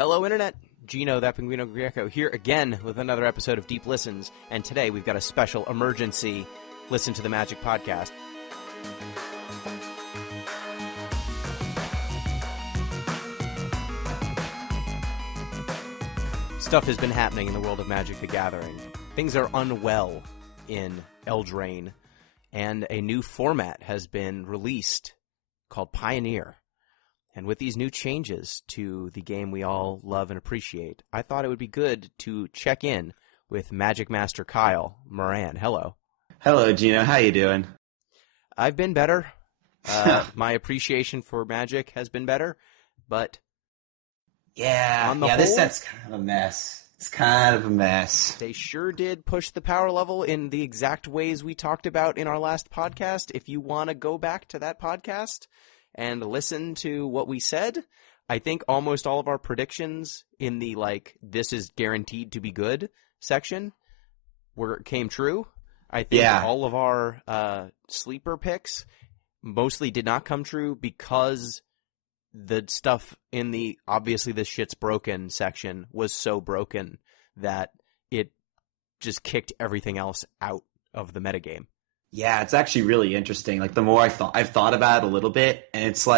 Hello, Internet. Gino, that Pinguino Greco, here again with another episode of Deep Listens, and today we've got a special emergency Listen to the Magic podcast. Stuff has been happening in the world of Magic the Gathering. Things are unwell in Eldraine, and a new format has been released called Pioneer. And with these new changes to the game we all love and appreciate, I thought it would be good to check in with Magic Master Kyle Moran. Hello. Hello, Gino. How you doing? I've been better. My appreciation for Magic has been better, but this set's kind of a mess. It's kind of a mess. They sure did push the power level in the exact ways we talked about in our last podcast. If you want to go back to that podcast and listen to what we said, I think almost all of our predictions in the, this is guaranteed to be good section came true. I think all of our sleeper picks mostly did not come true because the stuff in the obviously this shit's broken section was so broken that it just kicked everything else out of the metagame. Yeah, it's actually really interesting. The more I've thought about it a little bit, and it's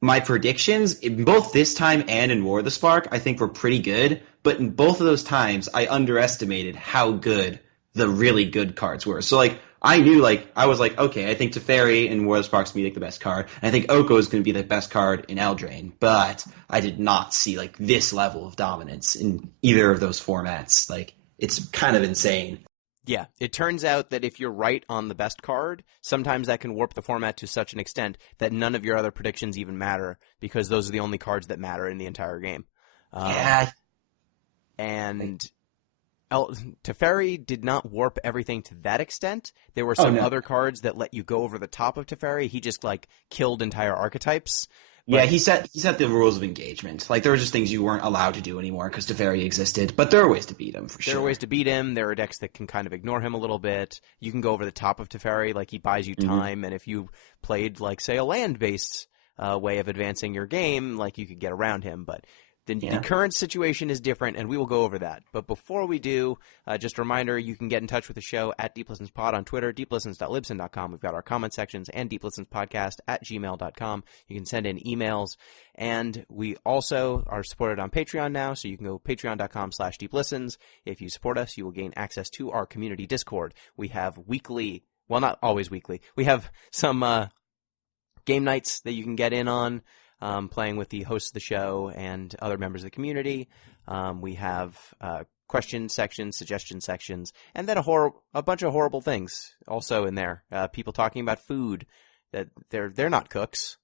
my predictions, both this time and in War of the Spark, I think were pretty good. But in both of those times, I underestimated how good the really good cards were. So, I knew, I was okay, I think Teferi and War of the Spark's going to be the best card. And I think Oko is going to be the best card in Eldraine. But I did not see, this level of dominance in either of those formats. It's kind of insane. Yeah, it turns out that if you're right on the best card, sometimes that can warp the format to such an extent that none of your other predictions even matter, because those are the only cards that matter in the entire game. And Teferi did not warp everything to that extent. There were some other cards that let you go over the top of Teferi. He just, killed entire archetypes. Yeah, he set the rules of engagement. There were just things you weren't allowed to do anymore because Teferi existed. But there are ways to beat him, for sure. There are ways to beat him. There are decks that can kind of ignore him a little bit. You can go over the top of Teferi. He buys you time. And if you played, say, a land-based way of advancing your game, you could get around him. But the current situation is different, and we will go over that. But before we do, just a reminder, you can get in touch with the show at DeepListensPod on Twitter, deeplistens.libsyn.com. We've got our comment sections, and deeplistenspodcast@gmail.com. You can send in emails. And we also are supported on Patreon now, so you can go patreon.com/deeplistens. If you support us, you will gain access to our community Discord. We have weekly, well, not always weekly, we have some game nights that you can get in on. Playing with the hosts of the show and other members of the community. We have question sections, suggestion sections, and then a bunch of horrible things also in there. People talking about food, that they're not cooks.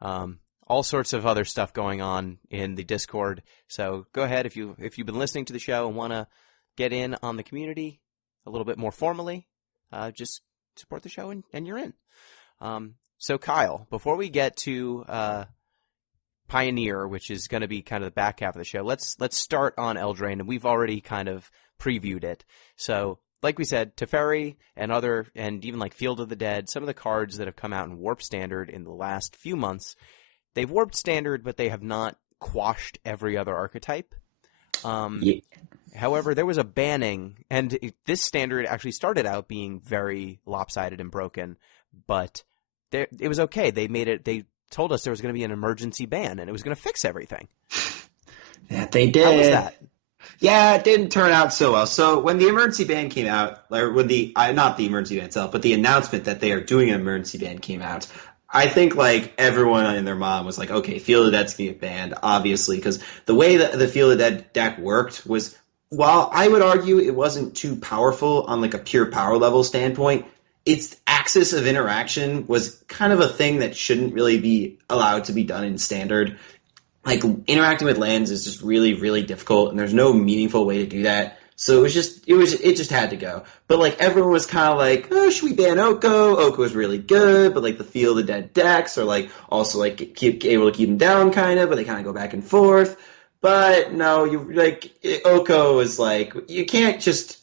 All sorts of other stuff going on in the Discord. So go ahead if you've been listening to the show and want to get in on the community a little bit more formally, just support the show and you're in. So Kyle, before we get to Pioneer, which is going to be kind of the back half of the show, let's start on Eldraine, and we've already kind of previewed it. So, like we said, Teferi and even Field of the Dead, some of the cards that have come out in Warp Standard in the last few months, they've warped Standard, but they have not quashed every other archetype. However, there was a banning, and this Standard actually started out being very lopsided and broken, but it was okay. They told us there was going to be an emergency ban, and it was going to fix everything. Yeah, they did. How was that? Yeah, it didn't turn out so well. So when the emergency ban came out, or when not the emergency ban itself, but the announcement that they are doing an emergency ban came out, I think everyone and their mom was okay, Field of Dead's going to get banned, obviously, because the way that the Field of Dead deck worked was, while I would argue it wasn't too powerful on a pure power level standpoint, its axis of interaction was kind of a thing that shouldn't really be allowed to be done in Standard. Interacting with lands is just really, really difficult, and there's no meaningful way to do that. So it just had to go. But everyone was kind of oh, should we ban Oko? Oko is really good, but the Field of Dead decks are also able to keep them down kind of, but they kind of go back and forth. But no, Oko is you can't just.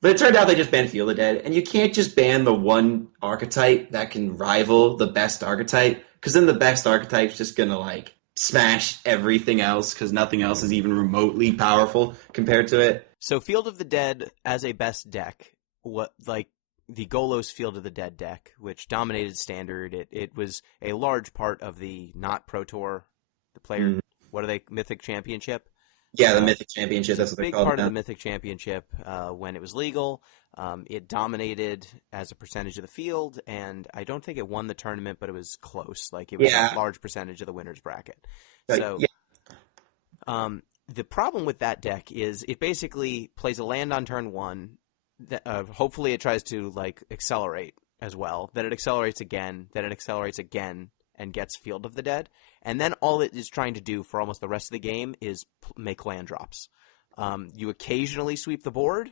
But it turned out they just banned Field of Dead, and you can't just ban the one archetype that can rival the best archetype, because then the best archetype's just gonna smash everything else because nothing else is even remotely powerful compared to it. So Field of the Dead as a best deck, what like the Golos Field of the Dead deck, which dominated Standard, it was a large part of the not Pro Tour, the player, what are they, Mythic Championship? Yeah, the Mythic Championship, It's that's a what they're big called part now. of the Mythic Championship when it was legal. It dominated as a percentage of the field, and I don't think it won the tournament, but it was close. Like, it was a Yeah, large percentage of the winner's bracket. like, So yeah, the problem with that deck is it basically plays a land on turn one. Hopefully it tries to, like, accelerate as well. Then it accelerates again. Then it accelerates again and gets Field of the Dead. And then all it is trying to do for almost the rest of the game is make land drops. You occasionally sweep the board.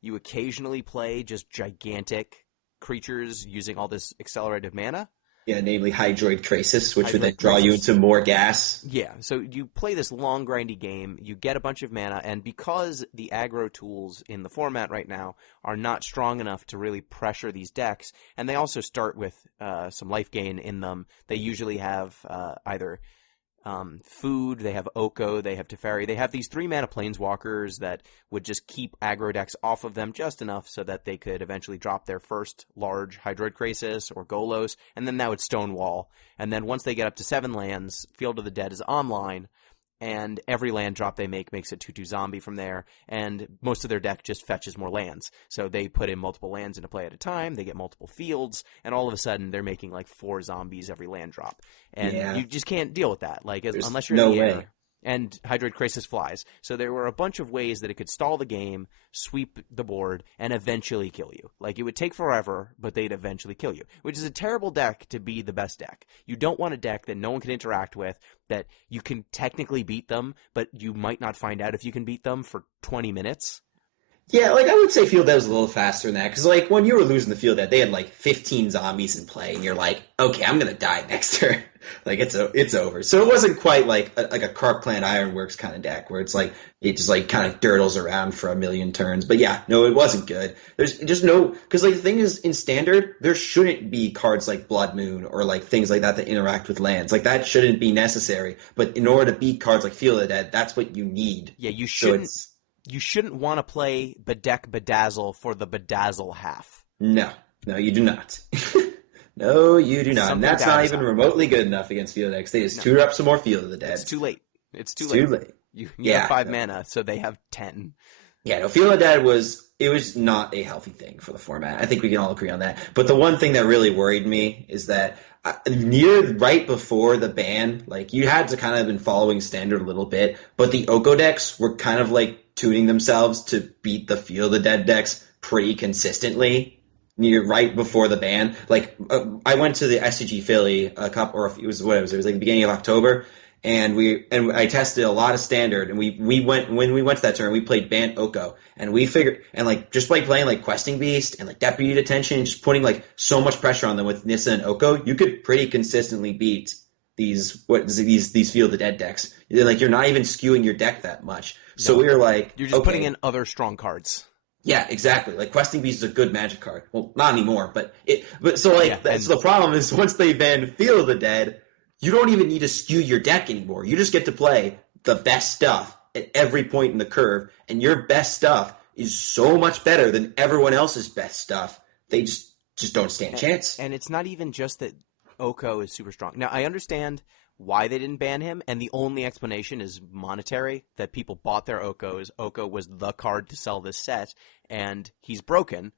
You occasionally play just gigantic creatures using all this accelerated mana. yeah, namely Hydroid Krasis, which would then Hydroid draw you Krasis. into more gas. Yeah, so you play this long, grindy game, you get a bunch of mana, and because the aggro tools in the format right now are not strong enough to really pressure these decks, and they also start with some life gain in them, they usually have either food, they have Oko, they have Teferi, they have these 3-mana planeswalkers that would just keep aggro decks off of them just enough so that they could eventually drop their first large Hydroid Krasis or Golos, and then that would stonewall. And then once they get up to 7 lands, Field of the Dead is online, and every land drop they make makes a 2/2 zombie from there, and most of their deck just fetches more lands. So they put in multiple lands into play at a time, they get multiple fields, and all of a sudden they're making like 4 zombies every land drop. And Yeah. you just can't deal with that, like There's unless you're no in the way. air. And Hydroid Krasis flies. So there were a bunch of ways that it could stall the game, sweep the board, and eventually kill you. Like, it would take forever, but they'd eventually kill you, which is a terrible deck to be the best deck. You don't want a deck that no one can interact with, that you can technically beat them, but you might not find out if you can beat them for 20 minutes. Yeah, like I would say Field Dead was a little faster than that because like when you were losing the Field Dead, they had like 15 zombies in play, and you're like, okay, I'm gonna die next turn. Like it's over. So it wasn't quite like a Kark Clan Ironworks kind of deck where it's like it just like kind of dirtles around for a million turns. But yeah, no, it wasn't good. There's just no because like the thing is in Standard there shouldn't be cards like Blood Moon or like things like that that interact with lands. Like that shouldn't be necessary. But in order to beat cards like Field of the Dead, that's what you need. Yeah, you So shouldn't. it's You shouldn't want to play Bedeck Bedazzle for the Bedazzle half. no, you do not. No, you do not. Something And that's bad not is even happening. remotely good enough against Field Decks. They just No. tutor up some more Field of the Dead. It's too late. It's too It's late. too late. You Yeah, have 5 no. mana, so they have 10. Yeah, no, Field of the Dead was not a healthy thing for the format. I think we can all agree on that. But the one thing that really worried me is that right before the ban, like you had to kind of have been following Standard a little bit, but the Oko decks were kind of like tuning themselves to beat the Field of the Dead decks pretty consistently. Right before the ban, like I went to the SCG Philly a couple, or it was like the beginning of October, and I tested a lot of Standard, and we went when we went to that turn, we played Bant Oko, and we figured, and like just by playing like Questing Beast and like Deputy Detention, and just putting like so much pressure on them with Nissa and Oko, you could pretty consistently beat these Field of the Dead decks. Like you're not even skewing your deck that much. So No. we were like, You're just okay. putting in other strong cards. Yeah, exactly. Like Questing Beast is a good Magic card. Well, not anymore, but so like Yeah, so the problem is once they ban Field of the Dead, you don't even need to skew your deck anymore. You just get to play the best stuff at every point in the curve, and your best stuff is so much better than everyone else's best stuff. They just don't stand a chance. And it's not even just that Oko is super strong. Now, I understand why they didn't ban him, and the only explanation is monetary, that people bought their Okos. Oko was the card to sell this set, and he's broken.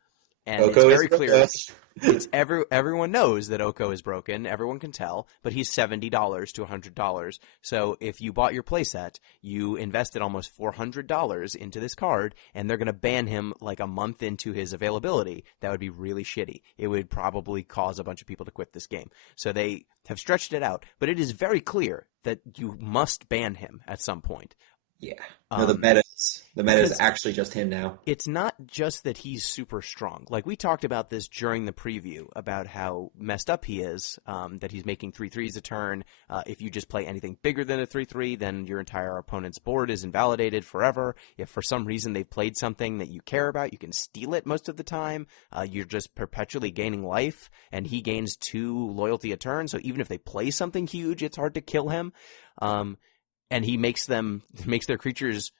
And Oko it's is very the clear. best. It's everyone knows that Oko is broken. Everyone can tell, but he's $70 to $100. So if you bought your playset, you invested almost $400 into this card, and they're going to ban him like a month into his availability. That would be really shitty. It would probably cause a bunch of people to quit this game. So they have stretched it out, but it is very clear that you must ban him at some point. Yeah. No, the meta is because actually just him now. It's not just that he's super strong. Like, we talked about this during the preview about how messed up he is, that he's making 3/3s a turn. If you just play anything bigger than a 3/3, then your entire opponent's board is invalidated forever. If for some reason they've played something that you care about, you can steal it most of the time. You're just perpetually gaining life, and he gains 2 loyalty a turn, so even if they play something huge, it's hard to kill him. And he makes their creatures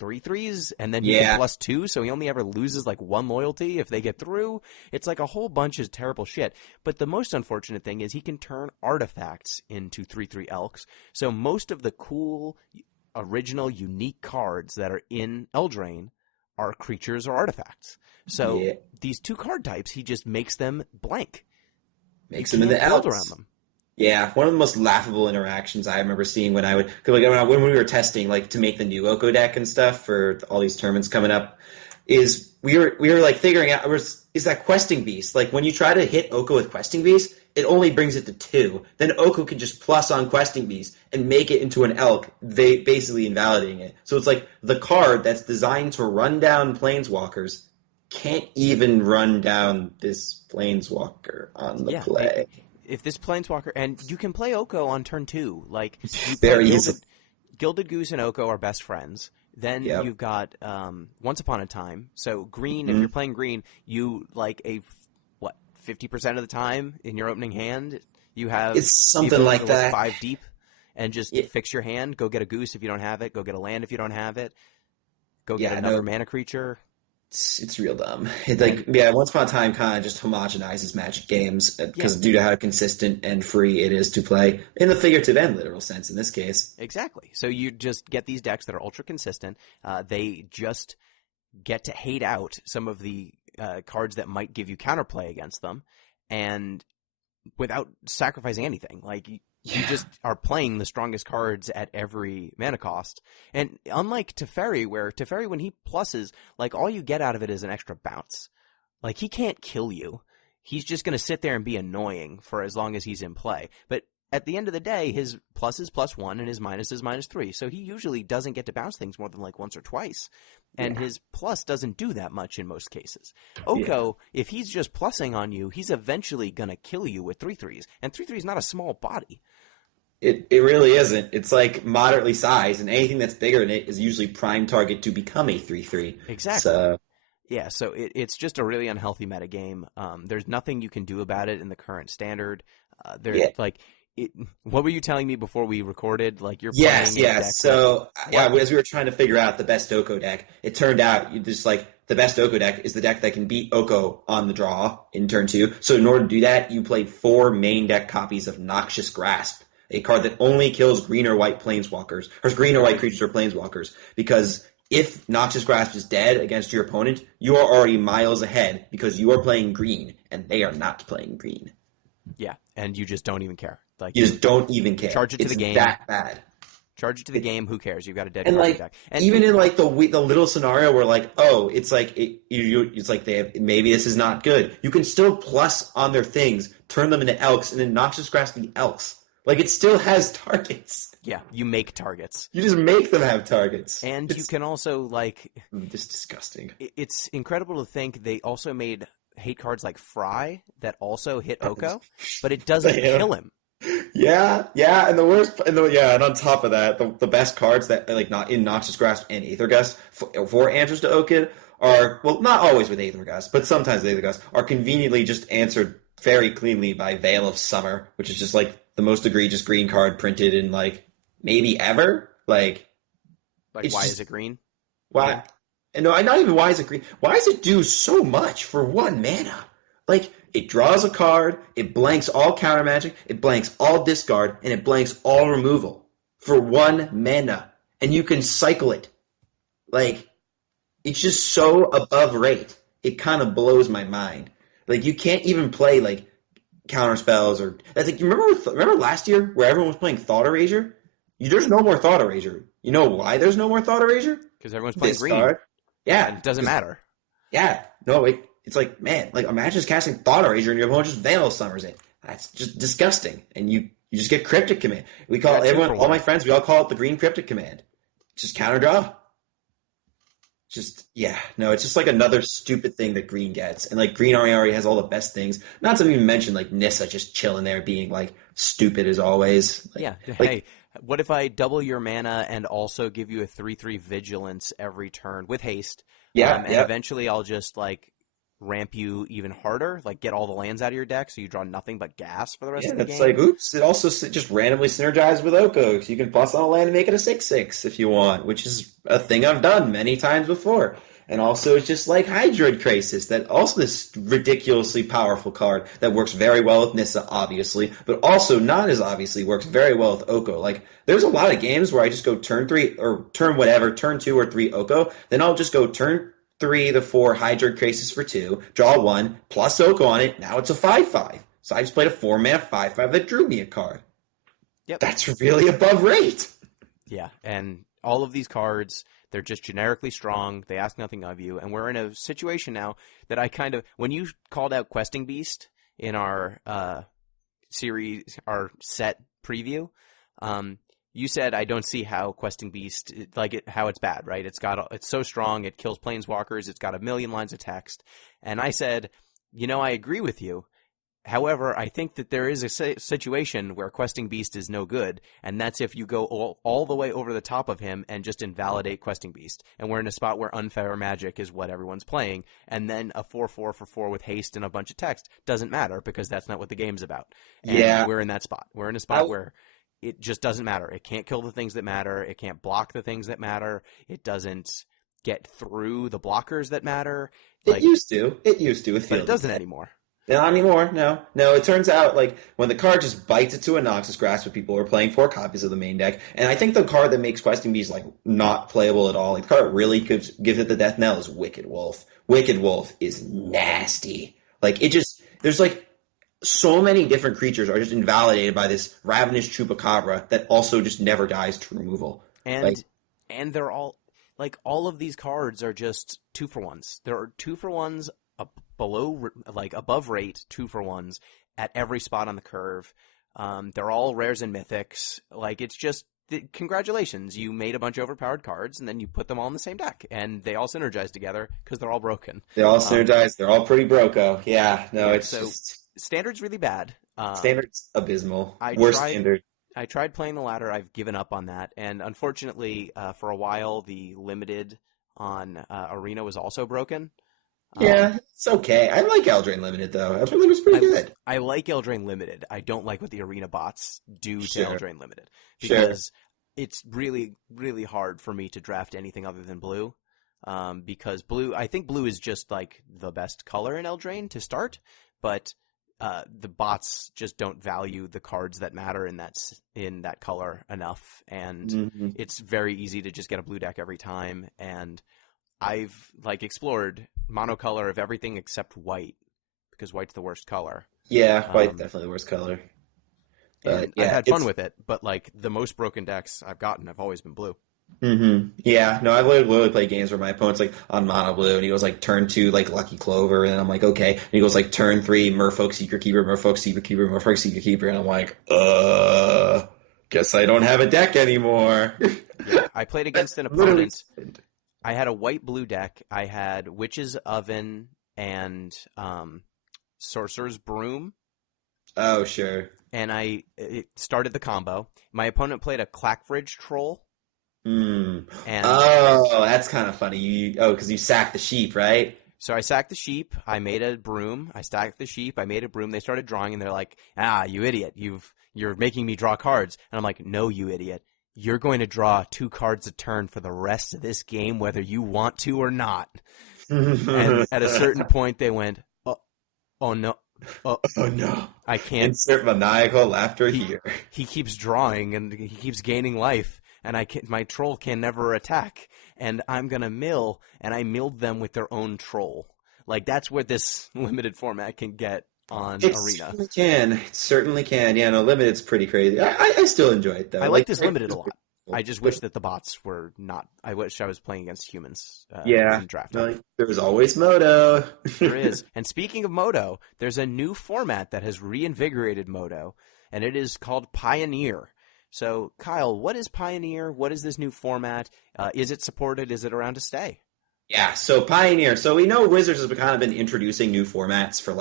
3/3s, and then he Yeah. can +2, so he only ever loses like 1 loyalty if they get through. It's like a whole bunch of terrible shit. But the most unfortunate thing is he can turn artifacts into 3/3 elks. So most of the cool, original, unique cards that are in Eldraine are creatures or artifacts. So Yeah. these 2 card types, he just makes them blank. Makes You them into can't build elves. around them. Yeah, one of the most laughable interactions I remember seeing when I would, cause like when we were testing like to make the new Oko deck and stuff for all these tournaments coming up, is we were like figuring out is that questing beast, like when you try to hit Oko with questing beast, it only brings it to 2. Then Oko can just plus on questing beast and make it into an elk, they basically invalidating it. So it's like the card that's designed to run down planeswalkers can't even run down this planeswalker on the Yeah, play. if this planeswalker, and you can play Oko on turn 2, like you play Very easy. Gilded Goose and Oko are best friends. Then Yep. you've got Once Upon a Time. So green, if Mhm. you're playing green, you like 50% of the time in your opening hand, you have It's the something ability like to look that. 5 deep and just Yeah. fix your hand. Go get a Goose if you don't have it. Go get a land if you don't have it. Go get Yeah, another no. mana creature. It's real dumb. It's like, yeah, Once Upon a Time kind of just homogenizes Magic games because due to how consistent and free it is to play in the figurative and literal sense in this case. Exactly. So you just get these decks that are ultra consistent. They just get to hate out some of the cards that might give you counterplay against them, and without sacrificing anything. Like you just are playing the strongest cards at every mana cost. And unlike Teferi, where Teferi, when he pluses, like all you get out of it is an extra bounce. Like he can't kill you. He's just going to sit there and be annoying for as long as he's in play. But at the end of the day, his plus is +1 and his minus is -3. So he usually doesn't get to bounce things more than like once or twice. And his plus doesn't do that much in most cases. Oko, if he's just plussing on you, he's eventually going to kill you with 3/3s. And 3/3 is not a small body. It really isn't. It's like moderately sized, and anything that's bigger than it is usually prime target to become a 3/3. Exactly. So, yeah, so it's just a really unhealthy metagame. There's nothing you can do about it in the current standard. What were you telling me before we recorded? Like you're playing a deck So with, as we were trying to figure out the best Oko deck, it turned out you just like the best Oko deck is the deck that can beat Oko on the draw in turn 2. So in order to do that, you play 4 main deck copies of Noxious Grasp, a card that only kills green or white planeswalkers, or green or white creatures or planeswalkers. Because if Noxious Grasp is dead against your opponent, you are already miles ahead because you are playing green and they are not playing green. Yeah, and you just don't even care. Like You just don't even care. Charge it to it's the game. That bad. Charge it to the game. Who cares? You've got a dead And card like deck. And even in like the little scenario where like it's like it's like they have, maybe this is not good. You can still plus on their things, turn them into elks, and then Noxious Grasp the elks. Like it still has targets. Yeah, you make targets. You just make them have targets. And you can also like just disgusting. It's incredible to think they also made hate cards like Fry that also hit Oko, but it doesn't kill him. Yeah, and the worst, and on top of that, the best cards that like not in Noxious Grasp and Aether Gust for answers to Okid are, well, not always with Aether Gust, but sometimes with Aether Gust are conveniently just answered very cleanly by Veil of Summer, which is just like the most egregious green card printed in like maybe ever. Like why is it green? Why? And no, not even why is it green. Why does it do so much for 1 mana? Like, it draws a card, it blanks all counter magic, it blanks all discard, and it blanks all removal for 1 mana. And you can cycle it. Like, it's just so above rate. It kind of blows my mind. Like, you can't even play, like, counter spells or... That's like, you remember last year where everyone was playing Thought Erasure? There's no more Thought Erasure. You know why there's no more Thought Erasure? Because everyone's playing green. Card. Yeah. And it doesn't matter. Yeah. No, it's like, man, like imagine just casting Thought Erasure and your opponent just Veil Summers it. That's just disgusting. And you just get Cryptic Command. We call everyone, all my friends, we all call it the green Cryptic Command. It's just counter draw. It's just like another stupid thing that green gets. And like green already has all the best things. Not to even mention like Nissa just chilling there being like stupid as always. Like, yeah. Hey, what if I double your mana and also give you a 3/3 vigilance every turn with haste? And eventually I'll just like ramp you even harder, like get all the lands out of your deck so you draw nothing but gas for the rest Yeah, of the it's game. like, oops, it also just randomly synergizes with Oko. So you can plus on a land and make it a 6/6 if you want, which is a thing I've done many times before. And also, it's just like Hydroid Crisis, that also this ridiculously powerful card that works very well with Nissa, obviously, but also not as obviously works very well with Oko. Like, there's a lot of games where I just go turn 3, or turn whatever, turn 2 or 3 Oko, then I'll just go turn 3 to 4 Hydroid Crisis for 2, draw 1, plus Oko on it, now it's a 5/5. So I just played a 4-mana 5/5 that drew me a card. Yep. That's really above rate. Yeah, and all of these cards, they're just generically strong. They ask nothing of you. And we're in a situation now that I kind of, when you called out Questing Beast in our series, our set preview, you said, I don't see how Questing Beast, how it's bad, right? It's so strong, it kills planeswalkers, it's got a million lines of text. And I said, I agree with you. However, I think that there is a situation where Questing Beast is no good, and that's if you go all the way over the top of him and just invalidate Questing Beast. And we're in a spot where Unfair Magic is what everyone's playing, and then a 4/4 for 4 with haste and a bunch of text doesn't matter because that's not what the game's about. And Yeah. we're in that spot. We're in a spot where it just doesn't matter. It can't kill the things that matter. It can't block the things that matter. It doesn't get through the blockers that matter. It used to. It used to with But Field. it doesn't anymore. Not anymore. No. It turns out like when the card just bites it to a Noxus Grasp, with people are playing 4 copies of the main deck, and I think the card that makes Questing Beast like not playable at all, like the card that really gives it the death knell, is Wicked Wolf. Wicked Wolf is nasty. Like there's like so many different creatures are just invalidated by this Ravenous Chupacabra that also just never dies to removal. And they're all like all of these cards are just 2-for-1s. There are 2-for-1s above rate 2-for-1s at every spot on the curve. They're all rares and mythics. Like it's just congratulations, you made a bunch of overpowered cards and then you put them all in the same deck and they all synergize together because they're all broken. They all synergize. They're all pretty broco. Yeah. No, it's so just standard's really bad. Standard's abysmal. Standard. I tried playing the ladder. I've given up on that. And unfortunately, for a while, the limited on Arena was also broken. Yeah, it's okay. I like Eldraine Limited, though. Eldraine Limited's pretty good. I like Eldraine Limited. I don't like what the Arena bots do to Eldraine Limited. Because it's really, really hard for me to draft anything other than blue. Because I think blue is just like the best color in Eldraine to start. But the bots just don't value the cards that matter in that color enough, and it's very easy to just get a blue deck every time. And I've explored monocolor of everything except white because white's the worst color. Yeah, white's definitely the worst color. But I've had fun with it, but the most broken decks I've gotten have always been blue. Yeah, no, I've literally played games where my opponent's on mono blue, and he goes turn 2 Lucky Clover, and I'm like, okay, and he goes turn 3 Merfolk Secret Keeper, Merfolk Secret Keeper, Merfolk Secret Keeper, and I'm like, guess I don't have a deck anymore. Yeah, I played against an opponent. I had a white-blue deck. I had Witch's Oven and Sorcerer's Broom. Oh, sure. And it started the combo. My opponent played a Clackbridge Troll. And that's kind of funny. Because you sacked the sheep, right? So I sacked the sheep. I made a broom. I stacked the sheep. I made a broom. They started drawing, and they're like, you idiot. You're making me draw cards. And I'm like, no, you idiot. You're going to draw 2 cards a turn for the rest of this game, whether you want to or not. And at a certain point, they went, oh no. Oh no. I can't. Insert maniacal laughter here. He keeps drawing, and he keeps gaining life. And my troll can never attack, and I'm gonna mill, and I milled them with their own troll. That's where this limited format can get on Arena. It certainly can. Yeah, no, limited's pretty crazy. I still enjoy it though. I like this limited a lot. I just wish that the bots were not. I wish I was playing against humans. In draft. No, there's always Moto. There is. And speaking of Moto, there's a new format that has reinvigorated Moto, and it is called Pioneer. So, Kyle, what is Pioneer? What is this new format? Is it supported? Is it around to stay? Yeah, so Pioneer. So we know Wizards has kind of been introducing new formats for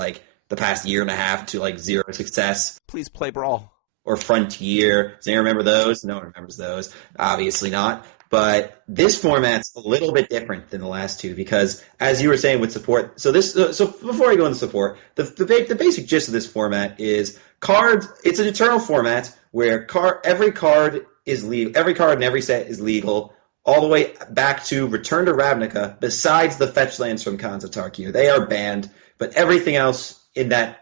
the past year and a half to zero success. Please play Brawl. Or Frontier. Does anyone remember those? No one remembers those. Obviously not. But this format's a little bit different than the last two because, as you were saying with support, so before I go into support, the basic gist of this format is cards. It's an eternal format where every card is legal, every card in every set is legal, all the way back to Return to Ravnica. Besides the fetch lands from Khans of Tarkir, they are banned, but everything else in that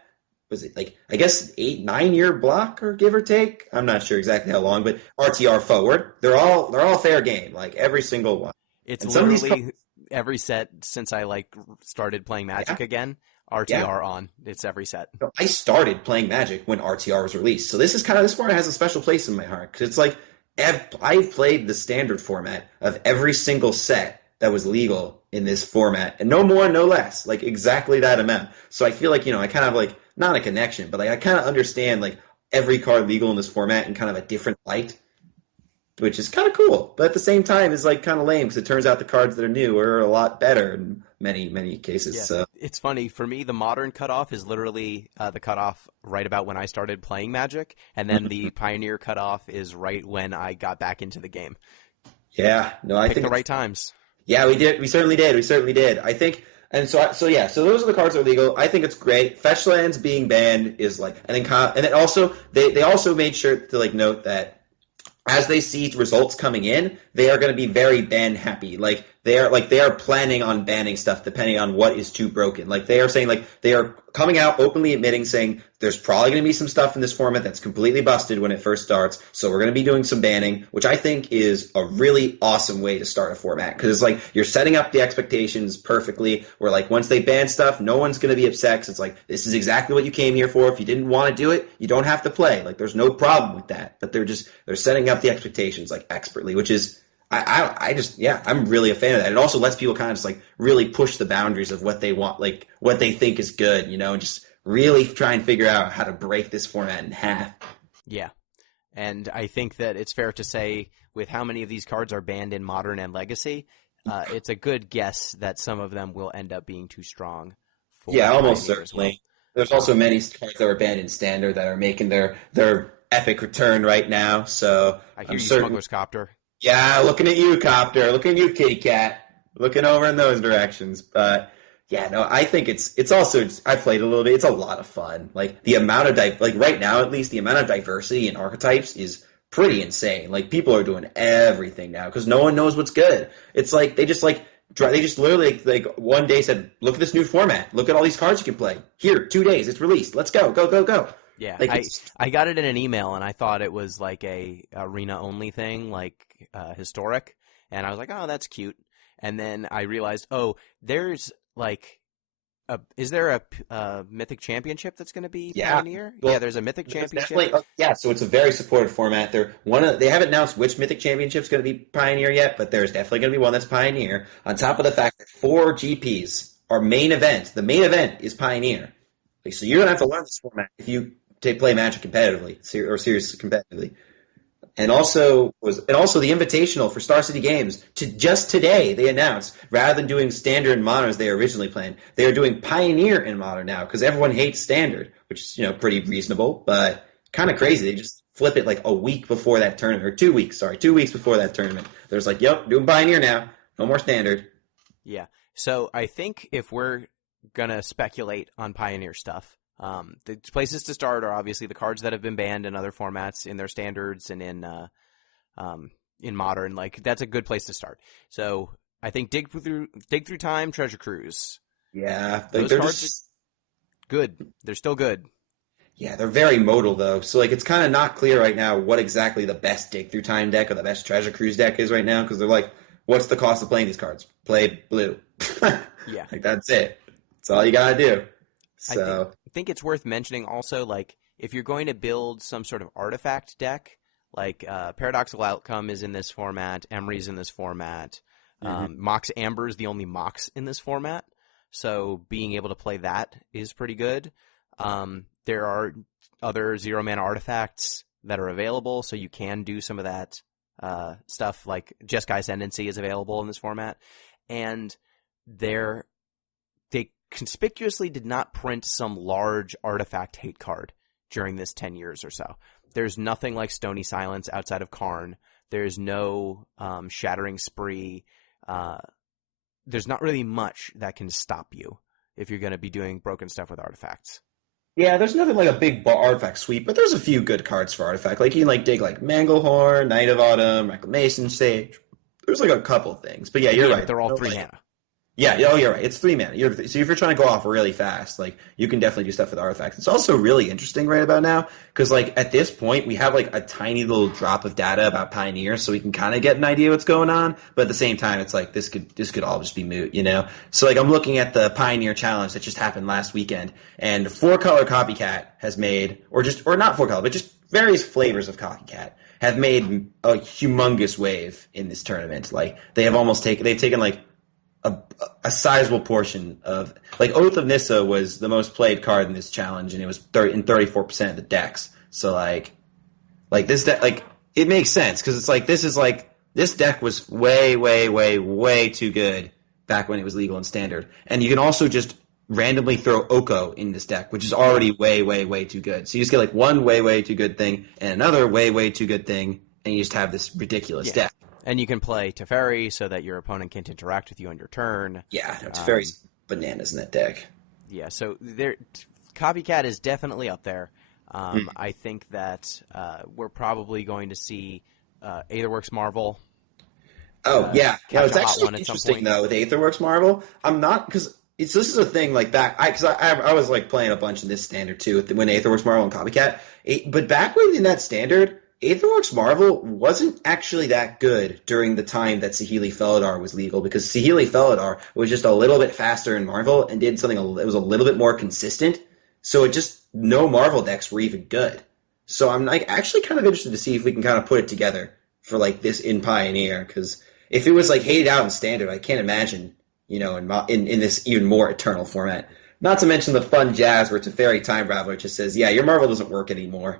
was it like I guess 8-9 year block or give or take. I'm not sure exactly how long, but RTR forward, they're all fair game, like every single one. It's And literally every set since I started playing Magic yeah, again. yeah. RTR on. It's every set. I started playing Magic when RTR was released, so this format has a special place in my heart because it's like I've played the standard format of every single set that was legal in this format, and no more, no less, like exactly that amount. So I feel like I kind of like not a connection, but like I kind of understand like every card legal in this format in kind of a different light, which is kind of cool. But at the same time, it's like kind of lame because it turns out the cards that are new are a lot better in many cases. Yeah, So it's funny. For me, the modern cutoff is literally the cutoff right about when I started playing Magic, and then the Pioneer cutoff is right when I got back into the game. yeah, no, I Pick think the right times. yeah, we did. We certainly did. We certainly did. I think, and so yeah. So those are the cards that are legal. I think it's great. Fetch lands being banned is like, and then also they also made sure to like note that as they see results coming in, they are going to be very ban happy. Like they are planning on banning stuff depending on what is too broken. Like they are saying like they are coming out openly admitting saying there's probably going to be some stuff in this format that's completely busted when it first starts. So we're going to be doing some banning, which I think is a really awesome way to start a format because it's like you're setting up the expectations perfectly. Where like once they ban stuff, no one's going to be upset. 'Cause it's like this is exactly what you came here for. If you didn't want to do it, you don't have to play. Like there's no problem with that. But they're setting up the expectations like expertly, which is I'm really a fan of that. It also lets people kind of just like really push the boundaries of what they want, like what they think is good, and just really try and figure out how to break this format in half. Yeah, and I think that it's fair to say with how many of these cards are banned in Modern and Legacy, it's a good guess that some of them will end up being too strong for Yeah, almost Pioneer as well. certainly. There's also many cards that were banned in Standard that are making their epic return right now. So I hear I'm you, certain. Smuggler's Copter. Yeah, looking at you, Copter. Looking at you, Kitty Cat. Looking over in those directions. But yeah, no, I think it's also I played a little bit. It's a lot of fun. Like the amount of like right now at least the amount of diversity in archetypes is pretty insane. Like people are doing everything now because no one knows what's good. It's like they just literally like one day said, look at this new format. Look at all these cards you can play. Here, 2 days, it's released. Let's go. Yeah, Like I got it in an email and I thought it was like a arena only thing, like historic, and I was like, oh, that's cute. And then I realized, oh, there's like, is there a Mythic Championship that's going to be Pioneer? Well, yeah, there's a Mythic Championship. Yeah, so it's a very supported format. They haven't announced which Mythic Championship's going to be Pioneer yet, but there's definitely going to be one that's Pioneer. On top of the fact that 4 GPs are main event. The main event is Pioneer. Like, so you're going to have to learn this format if you play Magic competitively or seriously competitively. And also the invitational for Star City Games to just today they announced rather than doing Standard and Modern as they originally planned, they are doing Pioneer and Modern now because everyone hates Standard, which is pretty reasonable, but kind of crazy. They just flip it like a week before that tournament, or 2 weeks. Sorry, 2 weeks before that tournament. There's like, yep, doing Pioneer now, no more Standard. Yeah. So I think if we're gonna speculate on Pioneer stuff, the places to start are obviously the cards that have been banned in other formats, in their standards and in Modern. Like that's a good place to start. So I think dig through time, Treasure Cruise. Yeah, those cards are good. They're still good. Yeah, they're very modal though. So like it's kind of not clear right now what exactly the best dig through time deck or the best Treasure Cruise deck is right now because they're like, what's the cost of playing these cards? Play blue. Yeah, like that's it. That's all you gotta do. So I think it's worth mentioning also, like, if you're going to build some sort of artifact deck, like Paradoxical Outcome is in this format, Emery's in this format, Mox Amber is the only Mox in this format, so being able to play that is pretty good. There are other zero-mana artifacts that are available, so you can do some of that stuff, like Jeskai Ascendancy is available in this format, and they conspicuously did not print some large artifact hate card during this 10 years or so. There's nothing like Stony Silence outside of Karn. There's no Shattering Spree. There's not really much that can stop you if you're going to be doing broken stuff with artifacts. Yeah, there's nothing like a big artifact sweep, but there's a few good cards for artifact. Like you can like dig like Manglehorn, Knight of Autumn, Reclamation Sage. There's like a couple things, but yeah, you're Yeah, right. but they're all No, 3 like, mana. yeah, oh, you're right. It's 3 mana. So if you're trying to go off really fast, like you can definitely do stuff with artifacts. It's also really interesting right about now because like at this point we have like a tiny little drop of data about Pioneer, so we can kind of get an idea what's going on. But at the same time, it's like this could all just be moot, you know. So like I'm looking at the Pioneer Challenge that just happened last weekend, and 4-color Copycat has made, or not 4-color, but just various flavors of Copycat have made a humongous wave in this tournament. Like they've taken like a sizable portion of like Oath of Nissa was the most played card in this challenge, and it was in 34% of the decks. So like this deck, like it makes sense because it's like this deck was way too good back when it was legal and standard, and you can also just randomly throw Oko in this deck, which is already way too good. So you just get like one way too good thing and another way too good thing, and you just have this ridiculous deck. And you can play Teferi so that your opponent can't interact with you on your turn. Yeah, Teferi's bananas in that deck. Yeah, so Copycat is definitely up there. I think that we're probably going to see Aetherworks Marvel. It's actually interesting though with Aetherworks Marvel. I'm not because this is a thing like back I was like playing a bunch in this standard too when Aetherworks Marvel and Copycat. But back when in that standard, Aetherworks Marvel wasn't actually that good during the time that Saheeli Felidar was legal because Saheeli Felidar was just a little bit faster in Marvel and did something that was a little bit more consistent. So it just no Marvel decks were even good. So I'm like actually kind of interested to see if we can kind of put it together for like this in Pioneer because if it was like hated out in Standard, I can't imagine in this even more eternal format. Not to mention the fun jazz where Teferi Time Traveler just says, yeah, your Marvel doesn't work anymore.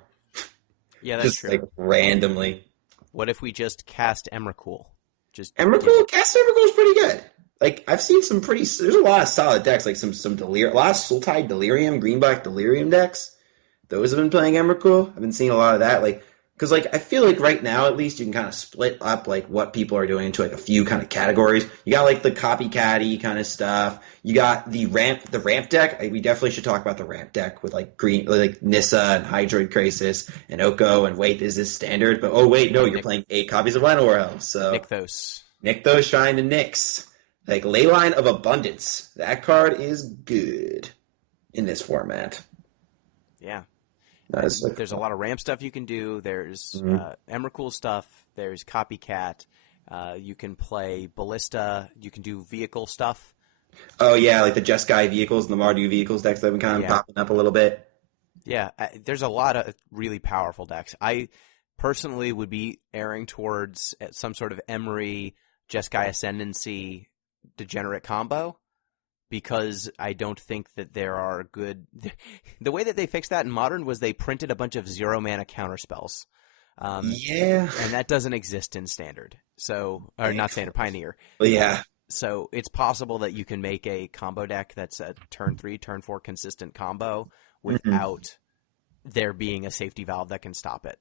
Yeah, that's just true. Like randomly. What if we just cast Emrakul? Cast Emrakul is pretty good. Like I've seen some there's a lot of solid decks, like some Delirium, a lot of Sultide Delirium, green-black Delirium decks. Those have been playing Emrakul. I've been seeing a lot of that, like because like I feel like right now at least you can kind of split up like what people are doing into like a few kind of categories. You got like the copycat-y kind of stuff. You got the ramp deck. We definitely should talk about the ramp deck with like Nissa and Hydroid Crisis and Oko and wait, is this standard? But oh wait, no, you're playing 8 copies of Llanowar Elves. So Nykthos, Shine, and Nyx. Like Leyline of Abundance. That card is good in this format. Yeah. There's a lot of ramp stuff you can do. There's Emrakul stuff. There's Copycat. You can play Ballista. You can do vehicle stuff. Oh, yeah, like the Jeskai vehicles and the Mardu vehicles decks that have been kind of popping up a little bit. Yeah, there's a lot of really powerful decks. I personally would be erring towards some sort of Emery, Jeskai Ascendancy, Degenerate combo. Because I don't think that there are good... The way that they fixed that in Modern was they printed a bunch of 0-mana counterspells. And that doesn't exist in Standard. Not Standard, Pioneer. Well, yeah. So it's possible that you can make a combo deck that's a turn 3, turn 4 consistent combo without there being a safety valve that can stop it.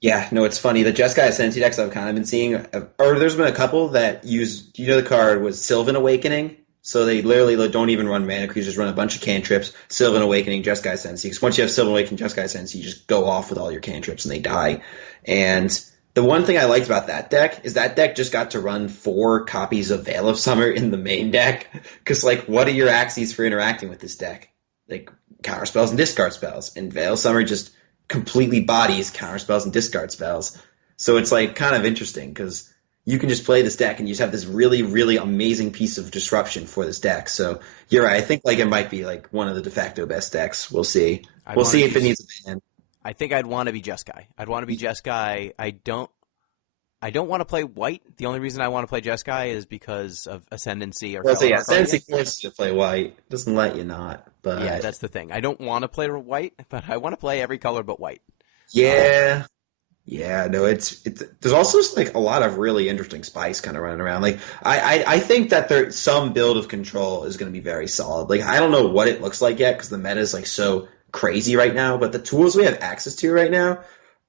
Yeah, no, it's funny. The Jeskai Ascendancy decks I've kind of been seeing... Or there's been a couple that use... the card was Sylvan Awakening? So they literally don't even run mana creatures, run a bunch of cantrips, Sylvan Awakening, Jeskai Ascendancy. Because once you have Sylvan Awakening, Jeskai Ascendancy, you just go off with all your cantrips and they die. And the one thing I liked about that deck is that deck just got to run 4 copies of Veil of Summer in the main deck. Because, like, what are your axes for interacting with this deck? Like, counter spells and discard spells. And Veil of Summer just completely bodies counter spells and discard spells. So it's, like, kind of interesting because... you can just play this deck and you just have this really, really amazing piece of disruption for this deck. So you're right. I think like it might be like one of the de facto best decks. We'll see. We'll see if it needs a ban. I think I'd want to be Jeskai. I'd want to be Jeskai. I don't want to play white. The only reason I want to play Jeskai is because of Ascendancy or Ascendancy forces you to play white. It doesn't let you not. But yeah, that's the thing. I don't want to play white, but I want to play every color but white. Yeah. Yeah, no, it's there's also like a lot of really interesting spice kind of running around. Like I think that some build of Control is going to be very solid. Like I don't know what it looks like yet because the meta is like so crazy right now, but the tools we have access to right now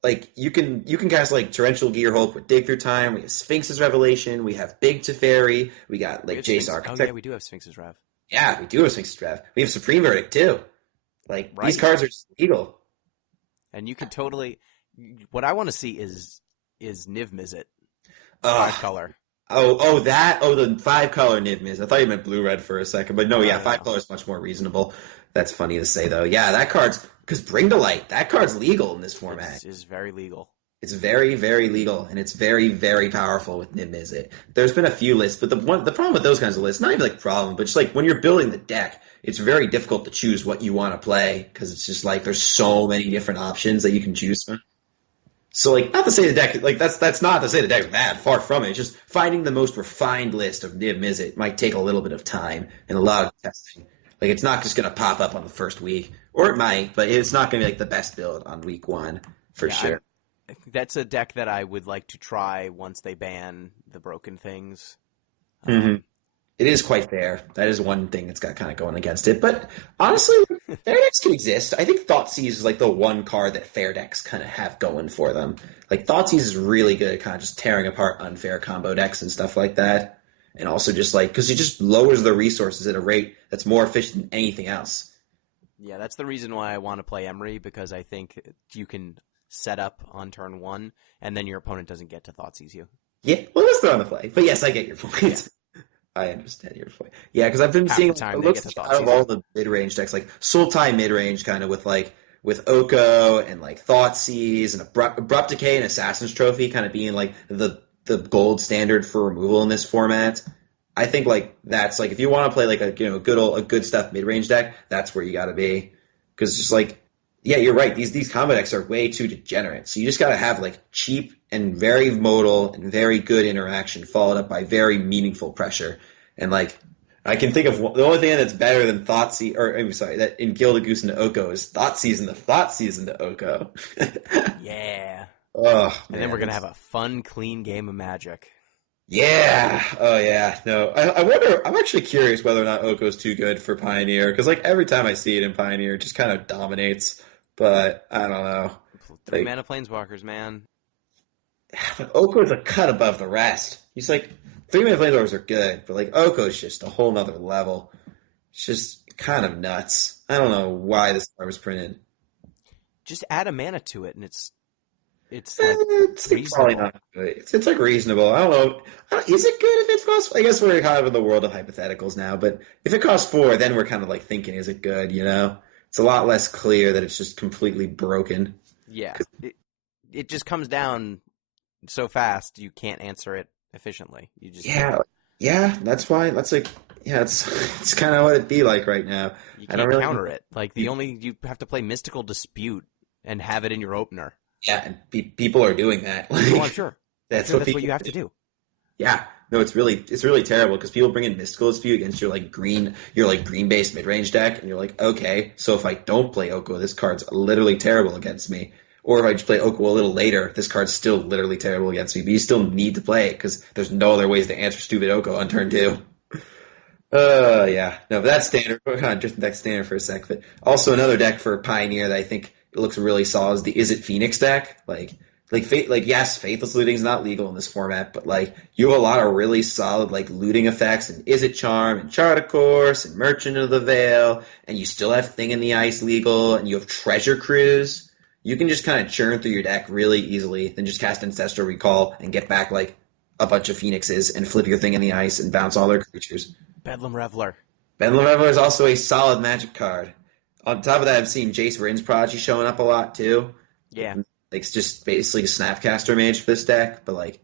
like you can cast like Torrential Gearhulk with Dig Through Time. We have Sphinx's Revelation. We have Big Teferi. We got like Jace Oh yeah, Archetype. we do have Sphinx's Rev. Yeah, we do have Sphinx's Rev. We have Supreme Verdict too. Like these cards are just legal. And you can totally. What I want to see is Niv Mizzet, Uh, 5-color. the 5-color Niv Miz. I thought you meant blue red for a second, but no, yeah, 5-color is much more reasonable. That's funny to say though. Yeah, that card's because Bring to Light. That card's legal in this format. It's very legal. It's very, very legal, and it's very, very powerful with Niv Mizzet. There's been a few lists, but the problem with those kinds of lists, not even like problem, but just like when you're building the deck, it's very difficult to choose what you want to play because it's just like there's so many different options that you can choose from. So like, not to say the deck, like that's not to say the deck's bad, far from it. It's just finding the most refined list of Niv Mizzet might take a little bit of time and a lot of testing. Like it's not just going to pop up on the first week, or it might, but it's not going to be like the best build on week 1 for sure. That's a deck that I would like to try once they ban the broken things. Mm-hmm. It is quite fair. That is one thing that's got kind of going against it. But honestly, fair decks can exist. I think Thoughtseize is like the one card that fair decks kind of have going for them. Like Thoughtseize is really good at kind of just tearing apart unfair combo decks and stuff like that. And also just like, because it just lowers the resources at a rate that's more efficient than anything else. Yeah, that's the reason why I want to play Emery, because I think you can set up on turn 1, and then your opponent doesn't get to Thoughtseize you. Yeah, well, let's throw on the play. But yes, I get your point. Yeah. I understand your point. Yeah, because I've been seeing it looks like out of all the mid-range decks, like Sultai mid-range kind of with Oko and like Thoughtseize and Abrupt Decay and Assassin's Trophy kind of being like the gold standard for removal in this format. I think like that's like if you want to play like a good stuff mid-range deck, that's where you got to be. Because just like, yeah, you're right. These combo decks are way too degenerate. So you just got to have like cheap and very modal and very good interaction followed up by very meaningful pressure. And like, I can think of the only thing that's better than Thoughtseize, or I'm sorry, that in Gildagoose into Oko is Thoughtseize into Oko. Yeah. Oh, and then we're going to have a fun, clean game of Magic. Yeah. Oh, yeah. No, I wonder, I'm actually curious whether or not Oko's too good for Pioneer, because like every time I see it in Pioneer, it just kind of dominates. But I don't know. 3 mana Planeswalkers, man. But Oko's a cut above the rest. He's like, 3 mana Planeswalkers are good, but like Oko's just a whole nother level. It's just kind of nuts. I don't know why this card was printed. Just add a mana to it, and it's probably not good. It's like reasonable. I don't know. Is it good if it costs? I guess we're kind of in the world of hypotheticals now. But if it costs 4, then we're kind of like thinking, is it good? You know, it's a lot less clear that it's just completely broken. Yeah, it just comes down so fast you can't answer it efficiently. You just yeah. That's why. That's like it's kind of what it'd be like right now. You can't counter it. Like you have to play Mystical Dispute and have it in your opener. Yeah, and people are doing that. Oh, I'm sure. That's what you have to do. Yeah, no, it's really terrible because people bring in Mystical Dispute against your green based mid range deck, and you're like, okay, so if I don't play Oko, this card's literally terrible against me. Or if I just play Oko a little later, this card's still literally terrible against me. But you still need to play it because there's no other ways to answer stupid Oko on turn 2. Yeah, no, but that's standard. We're kind of drifting back standard for a sec. But also another deck for Pioneer that I think it looks really solid is the Is It Phoenix deck. Yes, Faithless Looting is not legal in this format, but like you have a lot of really solid like looting effects and Is It Charm and Chart of Course and Merchant of the Veil, and you still have Thing in the Ice legal, and you have Treasure Cruise. You can just kind of churn through your deck really easily, then just cast Ancestral Recall and get back like a bunch of Phoenixes and flip your Thing in the Ice and bounce all their creatures. Bedlam Reveler. Bedlam Reveler is also a solid Magic card. On top of that, I've seen Jace Vryn's Prodigy showing up a lot too. Yeah. Like it's just basically a Snapcaster mage for this deck, but like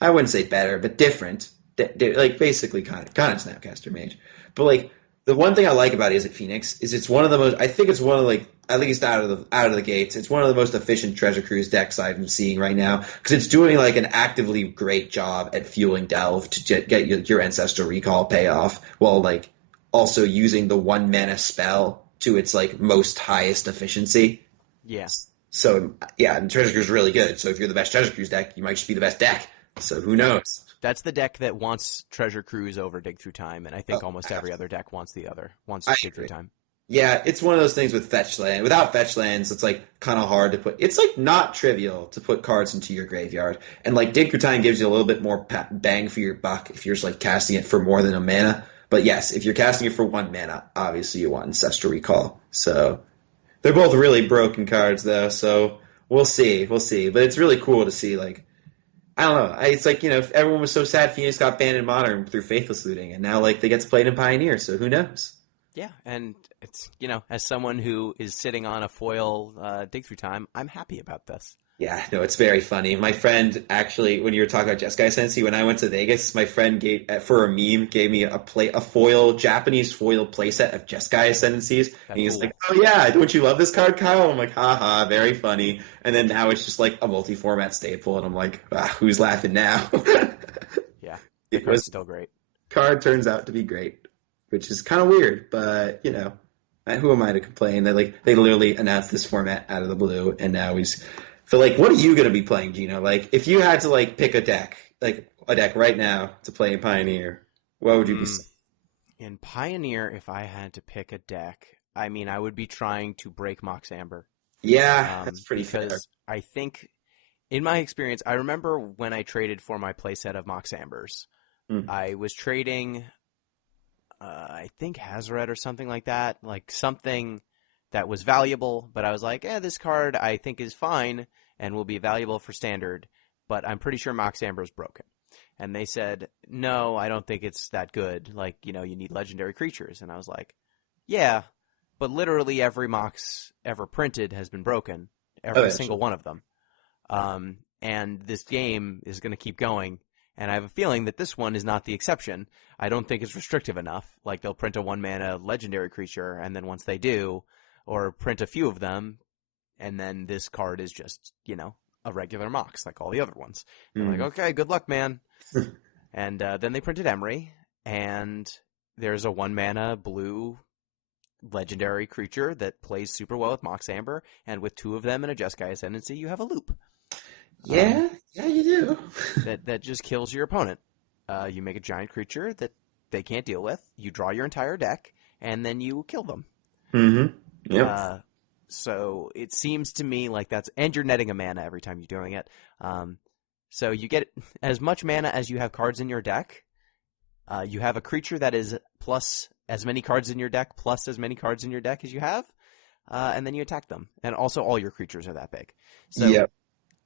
I wouldn't say better, but different. Like basically kind of Snapcaster mage. But like the one thing I like about Is It Phoenix is it's one of the most. I think it's one of like at least out of the gates, it's one of the most efficient Treasure Cruise decks I've been seeing right now because it's doing like an actively great job at fueling Delve to get your Ancestral Recall payoff while like also using the 1 mana spell to its like most highest efficiency. Yeah. So yeah, and Treasure Cruise is really good. So if you're the best Treasure Cruise deck, you might just be the best deck. So who knows? That's the deck that wants Treasure Cruise over Dig Through Time, and I think almost every other deck wants Dig Through Time. Yeah, it's one of those things with fetch land. Without fetch lands, it's like kind of hard to put. It's like not trivial to put cards into your graveyard, and like Dinkertime gives you a little bit more bang for your buck if you're just like casting it for more than a mana. But yes, if you're casting it for 1 mana, obviously you want Ancestral Recall. So they're both really broken cards though. So we'll see. But it's really cool to see like I don't know. It's like if everyone was so sad Phoenix got banned in Modern through Faithless Looting, and now like they get to play it in Pioneer. So who knows? Yeah, and it's as someone who is sitting on a foil dig through time, I'm happy about this. Yeah, no, it's very funny. My friend actually, when you were talking about Jeskai Sensei, when I went to Vegas, my friend gave for a meme gave me a foil Japanese foil playset of Jeskai Ascendancies, and he's like, "Oh yeah, don't you love this card, Kyle?" I'm like, "Haha, very funny." And then now it's just like a multi-format staple, and I'm like, "Who's laughing now?" Yeah, it was still great. Card turns out to be great, which is kind of weird, but who am I to complain? They literally announced this format out of the blue, and now he's. So, like, what are you going to be playing, Gino? Like, if you had to, like, pick a deck right now to play in Pioneer, what would you be saying? In Pioneer, if I had to pick a deck, I mean, I would be trying to break Mox Amber. Yeah, that's pretty fair. Because I think, in my experience, I remember when I traded for my playset of Mox Ambers. I was trading, I think, Hazoret or something like that. Like, something that was valuable, but I was like, this card I think is fine and will be valuable for Standard, but I'm pretty sure Mox Amber is broken. And they said, no, I don't think it's that good. Like, you need legendary creatures. And I was like, yeah, but literally every Mox ever printed has been broken. Every single one of them. And this game is going to keep going. And I have a feeling that this one is not the exception. I don't think it's restrictive enough. Like, they'll print a 1-mana legendary creature, and then once they do, or print a few of them, and then this card is just, a regular Mox, like all the other ones. I'm like, okay, good luck, man. And then they printed Emery, and there's a 1-mana blue legendary creature that plays super well with Mox Amber, and with 2 of them in a Jeskai Ascendancy, you have a loop. Yeah, you do. that just kills your opponent. You make a giant creature that they can't deal with, you draw your entire deck, and then you kill them. Mm-hmm. Yep. So it seems to me like and you're netting a mana every time you're doing it. So you get as much mana as you have cards in your deck. You have a creature that is plus as many cards in your deck, plus as many cards in your deck as you have, and then you attack them. And also all your creatures are that big. So yep.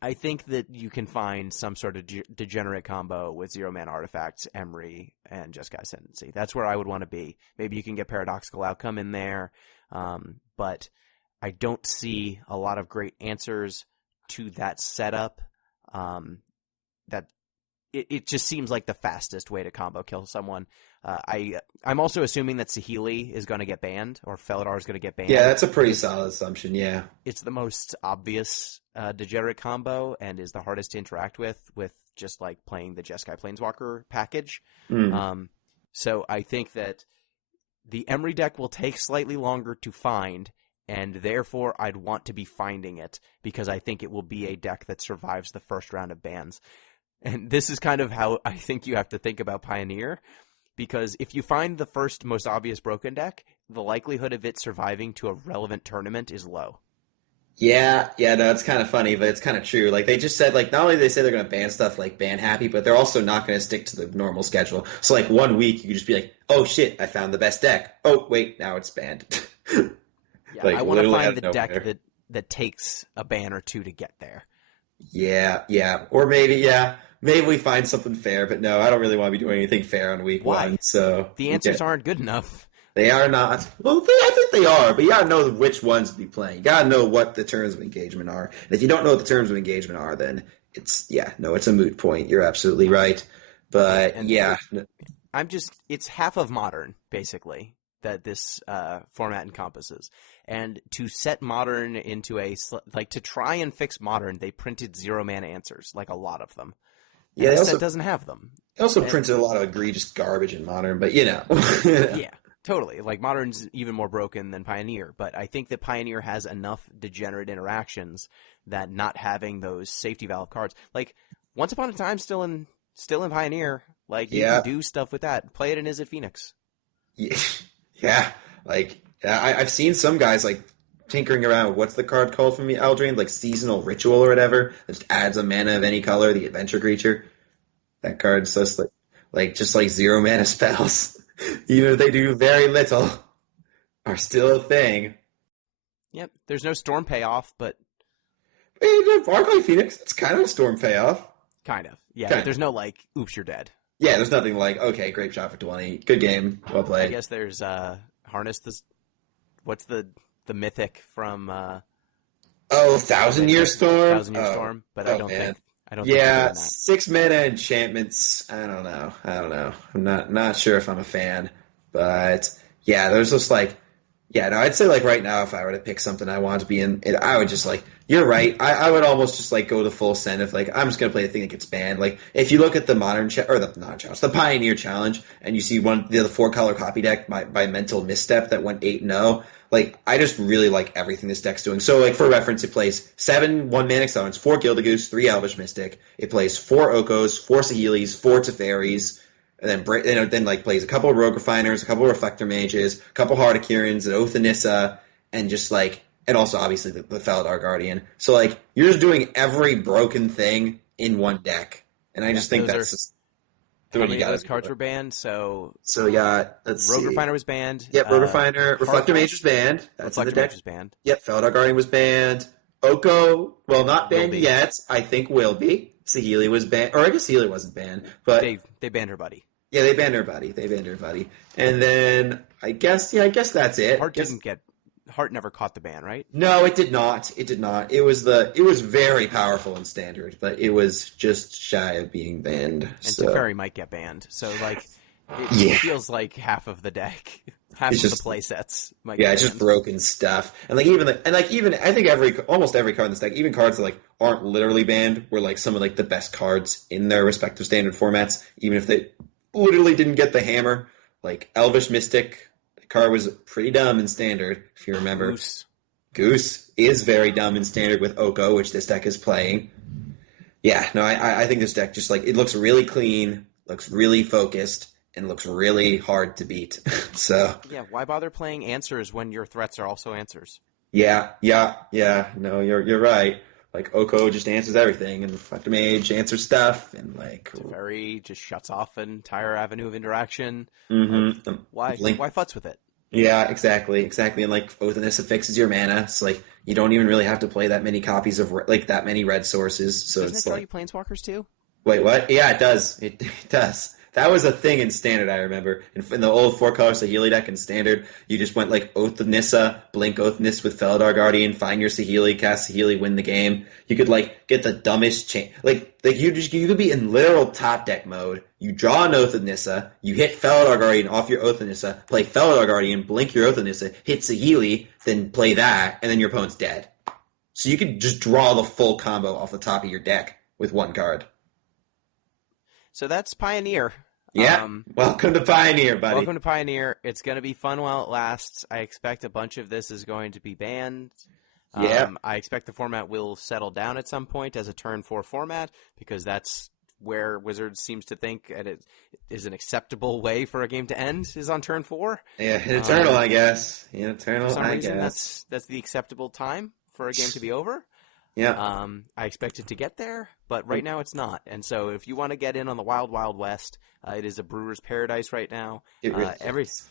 I think that you can find some sort of degenerate combo with 0-mana artifacts, Emery, and Jeskai Ascendancy. That's where I would want to be. Maybe you can get Paradoxical Outcome in there. But I don't see a lot of great answers to that setup. That it just seems like the fastest way to combo kill someone. I'm also assuming that Saheeli is going to get banned, or Felidar is going to get banned. Yeah, that's a pretty solid assumption, yeah. It's the most obvious degenerate combo, and is the hardest to interact with just like playing the Jeskai Planeswalker package. So I think that the Emery deck will take slightly longer to find, and therefore I'd want to be finding it, because I think it will be a deck that survives the first round of bans. And this is kind of how I think you have to think about Pioneer, because if you find the first most obvious broken deck, the likelihood of it surviving to a relevant tournament is low. Yeah, no, it's kind of funny, but it's kind of true. Like, they just said, like, not only did they say they're going to ban stuff like Ban Happy, but they're also not going to stick to the normal schedule. So, like, 1 week, you could just be like, oh, shit, I found the best deck. Oh, wait, now it's banned. Yeah, like, I want to find the deck that takes a ban or 2 to get there. Yeah. Or maybe we find something fair, but no, I don't really want to be doing anything fair on week 1. So the answers aren't good enough. They are not. Well, I think they are, but you gotta know which ones to be playing. You gotta know what the terms of engagement are. And if you don't know what the terms of engagement are, then it's a moot point. You're absolutely right. But it's half of Modern, basically, that this format encompasses. And to set Modern into to try and fix Modern, they printed 0-mana answers, like a lot of them. And yeah, this set doesn't have them. They also printed a lot of egregious garbage in Modern, but Yeah. Totally. Like, Modern's even more broken than Pioneer, but I think that Pioneer has enough degenerate interactions that not having those safety valve cards, like, Once Upon a Time still in Pioneer, like, you can do stuff with that. Play it in Izzet Phoenix. Yeah. Like, Yeah, I've seen some guys like tinkering around. What's the card called from the Eldraine? Like Seasonal Ritual or whatever. That just adds a mana of any color, the adventure creature. That card's just like just like 0 mana spells. Even if they do very little, are still a thing. Yep. There's no storm payoff, but Arclight Phoenix, it's kind of a storm payoff. kind of. Yeah, Kind but there's no like, oops, you're dead. Yeah, there's nothing like, okay, great shot for 20. Good game. Well I played. guess there's Harness this. What's the mythic from Oh, Thousand Year Storm? Thousand Year Storm? But I don't man. think they're doing Yeah, that. 6 mana enchantments. I don't know. I'm not sure if I'm a fan. But yeah, there's just like, yeah, no, I'd say like right now, if I were to pick something I want to be in, I would just like, you're right. I would almost just like go the full send of like, I'm just gonna play the thing that gets banned. Like if you look at the or the not challenge, the Pioneer challenge, and you see the 4-color copy deck by Mental Misstep that went 8-0. Like I just really like everything this deck's doing. So like for reference, it plays 7 1-mana Accelerants, 4 Gildagoose, 3 Elvish Mystic. It plays 4 Okos, 4 Saheelis, 4 Teferis. And then like plays a couple of Rogue Refiners, a couple of Reflector Mages, a couple of Heartakirans, an Oath of Nissa, and just like, and also obviously the Feldar Guardian. So like, you're just doing every broken thing in one deck. And I just think that's just how many of those cards were banned? So yeah, Rogue Refiner was banned. Yep, Rogue Refiner. Reflector Mage was banned. That's in the deck. Mage was banned. Yep, Feldar Guardian was banned. Oko, well, not banned yet. I think will be. Saheeli was banned, or I guess Saheeli wasn't banned, but they banned her buddy. Yeah, they banned her buddy. And then I guess that's it. Heart never caught the ban, right? No, it did not. It was very powerful in standard, but it was just shy of being banned. And so. Teferi might get banned. So like it feels like half of the deck, the play sets might get banned. It's just broken stuff. And even I think almost every card in this deck, even cards that like aren't literally banned, were like some of like the best cards in their respective standard formats, even if they literally didn't get the hammer. Like Elvish Mystic, the card was pretty dumb in standard, if you remember. Goose is very dumb in standard with Oko, which this deck is playing. Yeah, no, I think this deck just like, it looks really clean, looks really focused, and looks really hard to beat. So yeah, why bother playing answers when your threats are also answers? Yeah. No, you're right. Like Oko just answers everything, and Reflector Mage answers stuff, and like Teferi just shuts off an entire avenue of interaction. Mm-hmm. Like, why futz with it? Yeah, exactly. And like Oath of Nissa fixes your mana. So like you don't even really have to play that many copies of like that many red sources. So doesn't it's it draw like, you Planeswalkers too? Wait, what? Yeah, it does. It does. That was a thing in Standard, I remember. In the old 4-color Saheeli deck in Standard, you just went like Oath of Nissa, blink Oath of Nissa with Feldar Guardian, find your Saheeli, cast Saheeli, win the game. You could like get the dumbest like you could be in literal top deck mode. You draw an Oath of Nissa, you hit Feldar Guardian off your Oath of Nissa, play Feldar Guardian, blink your Oath of Nissa, hit Saheeli, then play that, and then your opponent's dead. So you could just draw the full combo off the top of your deck with one card. So that's Pioneer. Yeah. Welcome to Pioneer, buddy. Welcome to Pioneer. It's going to be fun while it lasts. I expect a bunch of this is going to be banned. Yeah. I expect the format will settle down at some point as a turn 4 format, because that's where Wizards seems to think it is an acceptable way for a game to end, is on turn 4. Yeah, Eternal, I guess. Yeah, Eternal, for some I reason, guess. That's the acceptable time for a game to be over. Yeah. I expect it to get there, but right now it's not. And so if you want to get in on the Wild Wild West, it is a brewer's paradise right now. It really is.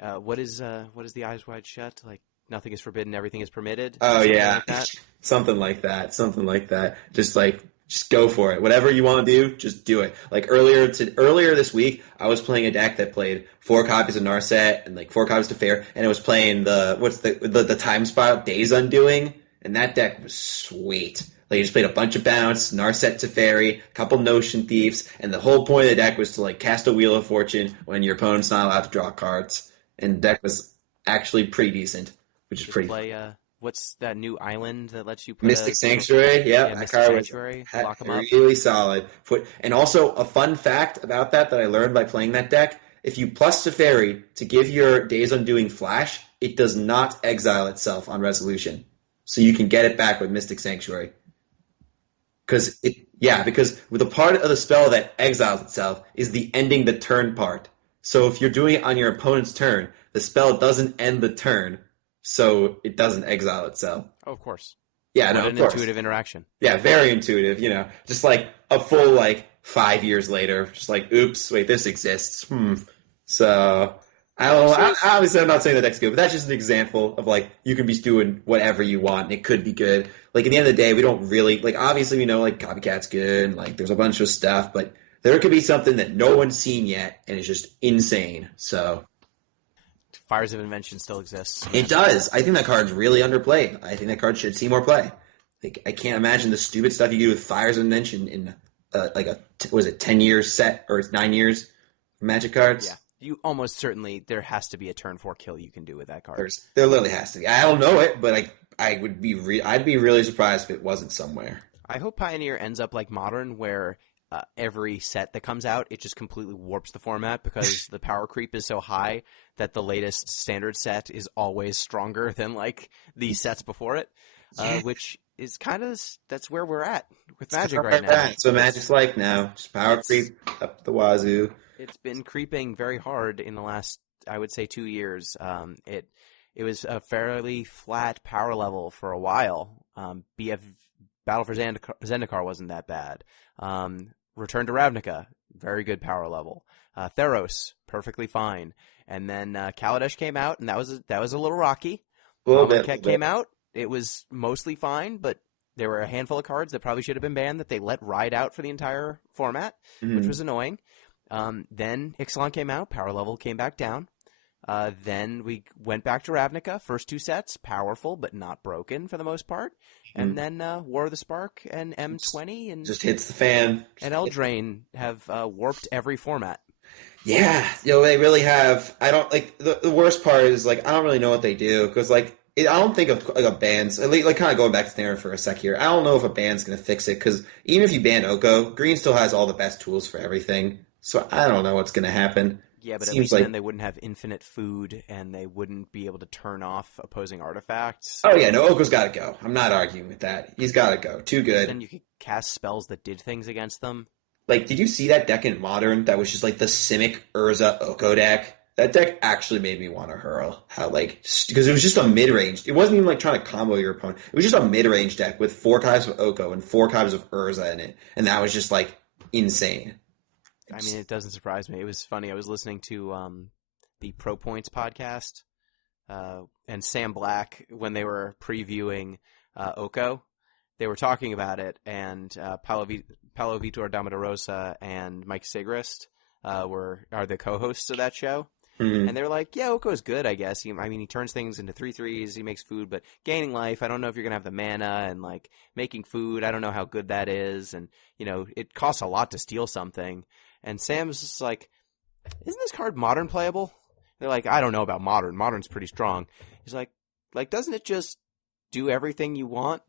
What is the Eyes Wide Shut? Like, nothing is forbidden, everything is permitted? Oh, yeah. Like that? Something like that. Just go for it. Whatever you want to do, just do it. Like earlier this week, I was playing a deck that played 4 copies of Narset and like 4 copies of Fair, and it was playing the time spot Days Undoing. And that deck was sweet. Like, you just played a bunch of Bounce, Narset Teferi, a couple Notion Thieves, and the whole point of the deck was to, like, cast a Wheel of Fortune when your opponent's not allowed to draw cards. And the deck was actually pretty decent, which is pretty fun. What's that new island that lets you put Mystic Sanctuary? Yeah, Mystic Sanctuary. Lock them up. Really solid. And also, a fun fact about that I learned by playing that deck, if you plus Teferi to give your Days Undoing Flash, it does not exile itself on resolution. So you can get it back with Mystic Sanctuary. Because with the part of the spell that exiles itself is the ending the turn part. So if you're doing it on your opponent's turn, the spell doesn't end the turn, so it doesn't exile itself. Oh, of course. Yeah, What no, an of course. intuitive interaction. Yeah, very intuitive, just like a full 5 years later, just like, oops, wait, this exists. So I don't know. Obviously, I'm not saying that deck's good, but that's just an example of you can be doing whatever you want, and it could be good. At the end of the day, we don't really obviously we know Copycat's good, and there's a bunch of stuff, but there could be something that no one's seen yet, and it's just insane. So Fires of Invention still exists. it does. I think that card's really underplayed. I think that card should see more play. I can't imagine the stupid stuff you do with Fires of Invention in was it 10 years set or 9 years Magic cards? Yeah. You almost certainly, there has to be a turn 4 kill you can do with that card. There literally has to be. I don't know it, but I'd be really surprised if it wasn't somewhere. I hope Pioneer ends up like Modern, where every set that comes out, it just completely warps the format because the power creep is so high that the latest standard set is always stronger than the sets before it, which is that's where we're at with Magic right now. That's what Magic's like now. Just power creep up the wazoo. It's been creeping very hard in the last, I would say, 2 years. It was a fairly flat power level for a while. BF Battle for Zendikar wasn't that bad. Return to Ravnica, very good power level. Theros, perfectly fine. And then Kaladesh came out, and that was a little rocky. Ket came out, it was mostly fine, but there were a handful of cards that probably should have been banned that they let ride out for the entire format, which was annoying. Then Ixalan came out, power level came back down. Then we went back to Ravnica, first 2 sets, powerful but not broken for the most part. And then War of the Spark and M20 and just hits the fan. And Eldraine have warped every format. Yeah, they really have. I don't the worst part is I don't really know what they do because I don't think of a ban's at least kind of going back to Theron for a sec here. I don't know if a ban's gonna fix it because even if you ban Oko, Green still has all the best tools for everything. So I don't know what's gonna happen. Yeah, but at least then they wouldn't have infinite food, and they wouldn't be able to turn off opposing artifacts. Oh yeah, no, Oko's got to go. I'm not arguing with that. He's got to go. Too good. Then you could cast spells that did things against them. Did you see that deck in Modern that was just the Simic Urza Oko deck? That deck actually made me want to hurl. Because it was just a mid-range. It wasn't even trying to combo your opponent. It was just a mid-range deck with 4 copies of Oko and 4 copies of Urza in it, and that was just insane. I mean, it doesn't surprise me. It was funny. I was listening to the Pro Points podcast, and Sam Black, when they were previewing Oko, they were talking about it, and Paolo Vitor Damarosa and Mike Sigrist are the co-hosts of that show. Mm-hmm. And they were like, yeah, Oko's good, I guess. He turns things into 3/3s, he makes food, but gaining life, I don't know if you're going to have the mana, and making food, I don't know how good that is, and it costs a lot to steal something. And Sam's just like, isn't this card Modern playable? They're like, I don't know about Modern. Modern's pretty strong. He's like, doesn't it just do everything you want?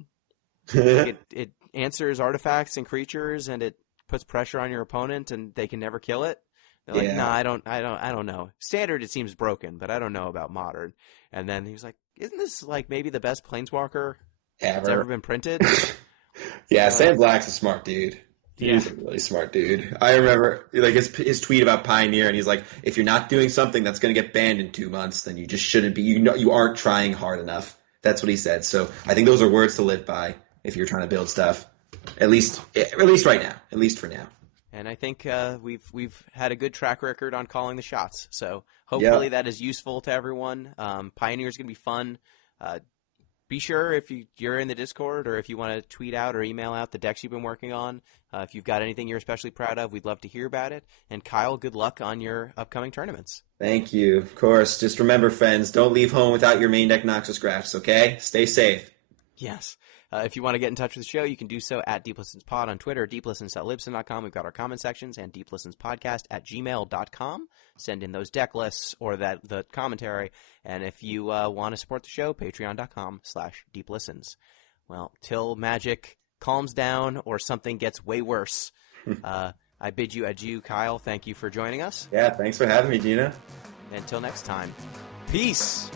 It answers artifacts and creatures, and it puts pressure on your opponent, and they can never kill it. They're like, nah, I don't know. Standard, it seems broken, but I don't know about Modern. And then he was like, isn't this maybe the best Planeswalker that's ever been printed? Yeah, Sam Black's a smart dude. He's a really smart dude. I remember his tweet about Pioneer, and he's like, if you're not doing something that's going to get banned in 2 months, then you just shouldn't be. You aren't trying hard enough. That's what he said. So I think those are words to live by if you're trying to build stuff. At least right now. At least for now. And I think we've had a good track record on calling the shots. So hopefully that is useful to everyone. Pioneer is going to be fun. Be sure if you're in the Discord, or if you want to tweet out or email out the decks you've been working on. If you've got anything you're especially proud of, we'd love to hear about it. And Kyle, good luck on your upcoming tournaments. Thank you. Of course. Just remember, friends, don't leave home without your main deck Noxus Graphs, okay? Stay safe. Yes. If you want to get in touch with the show, you can do so at DeepListensPod on Twitter, deeplistens.libsyn.com. We've got our comment sections, and deeplistenspodcast@gmail.com. Send in those deck lists or the commentary. And if you want to support the show, patreon.com/deeplistens. Well, till Magic calms down or something gets way worse, I bid you adieu, Kyle. Thank you for joining us. Yeah, thanks for having me, Gino. Until next time, peace.